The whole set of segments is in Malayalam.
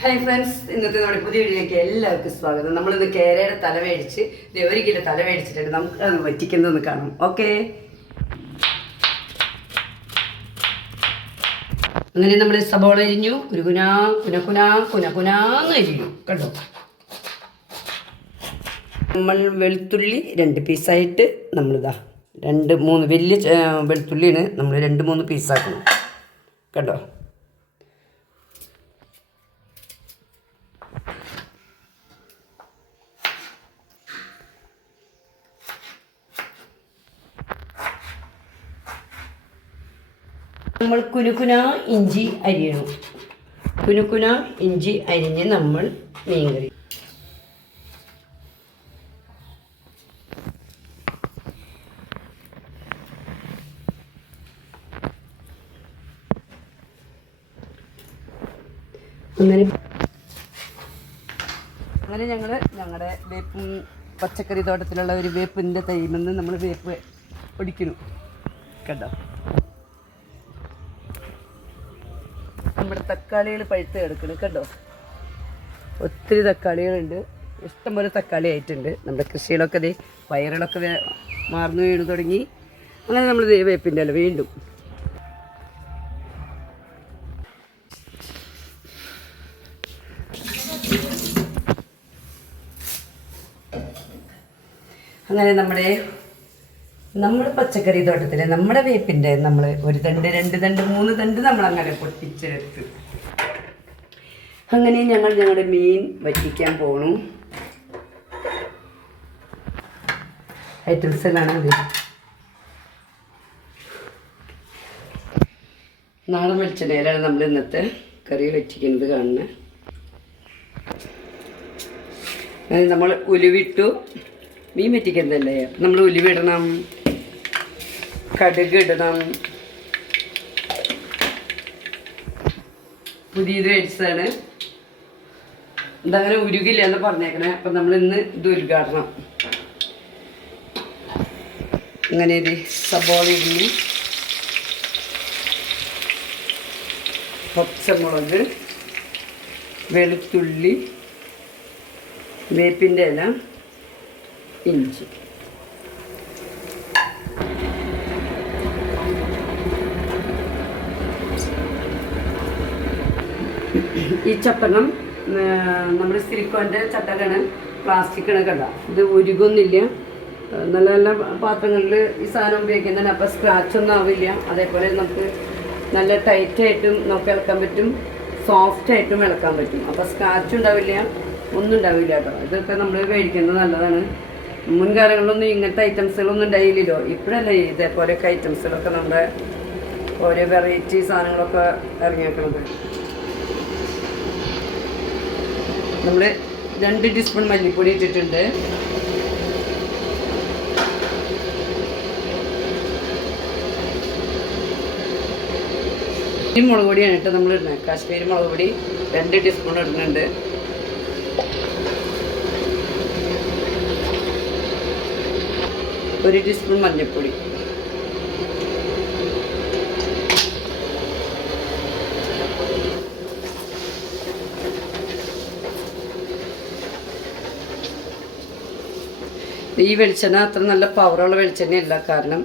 ഹായ് ഫ്രണ്ട്സ് ഇന്നത്തെ നമ്മുടെ പുതിയ വീഡിയോയിലേക്ക് എല്ലാവർക്കും സ്വാഗതം. നമ്മളിന്ന് കേരയുടെ തല മേടിച്ച് ഒരു തല മേടിച്ചിട്ടുണ്ട് നമുക്ക് അത് വറ്റിക്കുന്നതെന്ന് കാണാം. ഓക്കെ അങ്ങനെ നമ്മൾ സബോള എരിഞ്ഞു. കുരുകുനാ കുനകുനാ കുനകുനാന്ന് എരിഞ്ഞു. കണ്ടോ? നമ്മൾ വെളുത്തുള്ളി രണ്ട് പീസായിട്ട് നമ്മളിതാ രണ്ട് മൂന്ന് വലിയ വെളുത്തുള്ളിയാണ് നമ്മൾ രണ്ട് മൂന്ന് പീസാക്കണം. കണ്ടോ? നമ്മൾ കുനുകുന ഇഞ്ചി അരിയണം കുനുകുന ഇഞ്ചി അരിഞ്ഞ് നമ്മൾ മീൻകറി. അങ്ങനെ അങ്ങനെ ഞങ്ങൾ ഞങ്ങളുടെ വേപ്പും പച്ചക്കറി തോട്ടത്തിലുള്ള ഒരു വേപ്പിന്റെ തൈമെന്ന് നമ്മൾ വേപ്പ് ഒടിക്കുന്നു കേട്ടോ നമ്മുടെ തക്കാളികൾ പഴുത്ത് കിടക്കണം കണ്ടോ? ഒത്തിരി തക്കാളികളുണ്ട്. ഇഷ്ടംപോലെ തക്കാളി ആയിട്ടുണ്ട്. നമ്മുടെ കൃഷിയിലൊക്കെ ദേ വയറുകളൊക്കെ മാർന്നു വീണ് തുടങ്ങി. അങ്ങനെ നമ്മൾ വേപ്പിന്റെ അല്ല വീണ്ടും. അങ്ങനെ നമ്മുടെ നമ്മുടെ പച്ചക്കറി തോട്ടത്തിൽ നമ്മുടെ വേപ്പിന്റെ നമ്മൾ ഒരു തണ്ട് രണ്ട് തണ്ട് മൂന്ന് തണ്ട് നമ്മൾ അങ്ങനെ പൊട്ടിച്ചെടുത്ത്. അങ്ങനെ ഞങ്ങൾ ഞങ്ങളുടെ മീൻ വറ്റിക്കാൻ പോണു. ഐറ്റംസ് എല്ലാം ഇത് നാടൻ വെളിച്ചെണ്ണയിലാണ് നമ്മൾ ഇന്നത്തെ കറി വെച്ചിരിക്കുന്നത് കാണുന്നത് നമ്മൾ ഉലുവിട്ടു മീൻ വറ്റിക്കുന്നതല്ലേ? നമ്മൾ ഉലുവിടണം കടുക് ഇടണം പുതിയത് മേടിച്ചതാണ്. ഇതങ്ങനെ ഉരുകില്ല എന്ന് പറഞ്ഞേക്കണേ. അപ്പം നമ്മൾ ഇന്ന് ഇത് ഉരുകാടണം അങ്ങനെ ഇത് സബോള ഇടുന്നു. പച്ചമുളക് വെളുത്തുള്ളി വേപ്പിന്റെ ഇല ഇഞ്ചി. ഈ ചട്ടകം നമ്മുടെ സിലിക്കോന്റെ ചട്ടകാണ് പ്ലാസ്റ്റിക്കാണ് കണ്ട ഇത് ഉരുകൊന്നില്ല നല്ല നല്ല പാത്രങ്ങളിൽ ഈ സാധനം ഉപയോഗിക്കുന്നതിന് അപ്പോൾ സ്ക്രാച്ച് ഒന്നും ആവില്ല. അതേപോലെ നമുക്ക് നല്ല ടൈറ്റായിട്ടും നമുക്ക് ഇളക്കാൻ പറ്റും. സോഫ്റ്റ് ആയിട്ടും ഇളക്കാൻ പറ്റും. അപ്പോൾ സ്ക്രാച്ച് ഉണ്ടാവില്ല. ഒന്നും ഉണ്ടാവില്ല കേട്ടോ. ഇതൊക്കെ നമ്മൾ മേടിക്കുന്നത് നല്ലതാണ്. മുൻകാലങ്ങളിലൊന്നും ഇങ്ങനത്തെ ഐറ്റംസുകളൊന്നും ഉണ്ടായില്ലല്ലോ. ഇപ്പോഴല്ലേ ഇതേപോലെയൊക്കെ ഐറ്റംസുകളൊക്കെ നമ്മുടെ ഓരോ വെറൈറ്റി സാധനങ്ങളൊക്കെ ഇറങ്ങിയേക്കണത്. നമ്മൾ രണ്ട് ടീസ്പൂൺ മല്ലിപ്പൊടി ഇട്ടിട്ടുണ്ട്. ഈ മുളക് പൊടിയാണ് ഇട്ട് നമ്മൾ ഇടുന്നത് കാശ്മീരി മുളക് പൊടി രണ്ട് ടീസ്പൂൺ ഇടുന്നുണ്ട്. ഒരു ടീസ്പൂൺ മഞ്ഞൾപ്പൊടി ഈ വെളിച്ചെണ്ണ അത്ര നല്ല പവറുള്ള വെളിച്ചെണ്ണയല്ല. കാരണം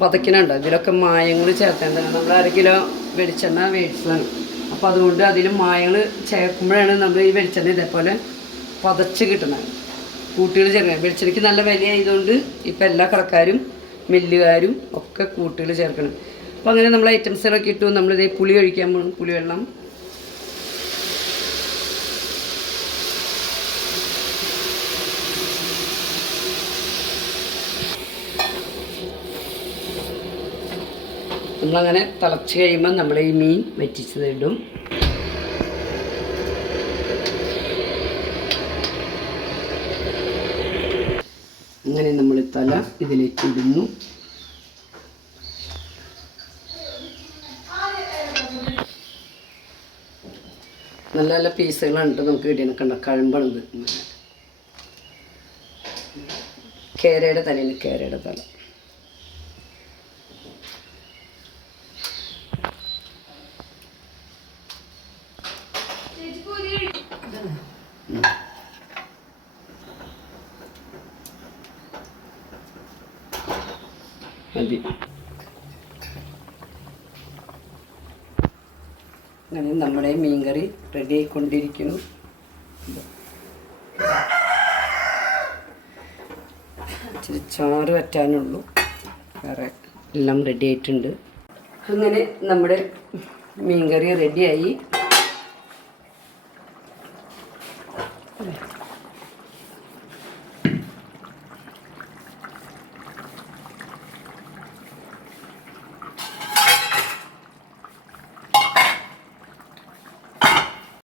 പതക്കിനുണ്ട്. ഇതിലൊക്കെ മായങ്ങൾ ചേർത്തേണ്ടതാണ് നമ്മൾ അര കിലോ വെളിച്ചെണ്ണ മേടിച്ചതാണ് അപ്പോൾ അതുകൊണ്ട് അതിൽ മായങ്ങൾ ചേർക്കുമ്പോഴാണ് നമ്മൾ ഈ വെളിച്ചെണ്ണ ഇതേപോലെ പതച്ച് കിട്ടുന്നത് കൂട്ടുകൾ ചേർക്കണം. വെളിച്ചെണ്ണയ്ക്ക് നല്ല വിലയായതുകൊണ്ട് ഇപ്പം എല്ലാ കടക്കാരും മില്ലുകാരും ഒക്കെ കൂട്ടുകൾ ചേർക്കണം. അപ്പോൾ അങ്ങനെ നമ്മൾ ഐറ്റംസുകളൊക്കെ ഇട്ടു. നമ്മളിതേ പുളി കഴിക്കാൻ പോകും പുളിവെള്ളം നമ്മളങ്ങനെ തിളച്ച് കഴിയുമ്പോൾ നമ്മൾ ഈ മീൻ വറ്റിച്ചത് ഇടും അങ്ങനെ നമ്മൾ തല ഇതിലേക്ക് ഇടുന്നു. നല്ല നല്ല പീസുകളാണ് നമുക്ക് കിട്ടിയത് കണ്ട കഴമ്പണത് കേരയുടെ തലയിൽ കേരയുടെ തല. മതി അങ്ങനെ നമ്മുടെ മീൻകറി റെഡി ആയിക്കൊണ്ടിരിക്കുന്നു. ഇച്ചിരി ചാറ് വറ്റാനുള്ളൂ. വേറെ എല്ലാം റെഡി ആയിട്ടുണ്ട്. അങ്ങനെ നമ്മുടെ മീൻകറി റെഡിയായി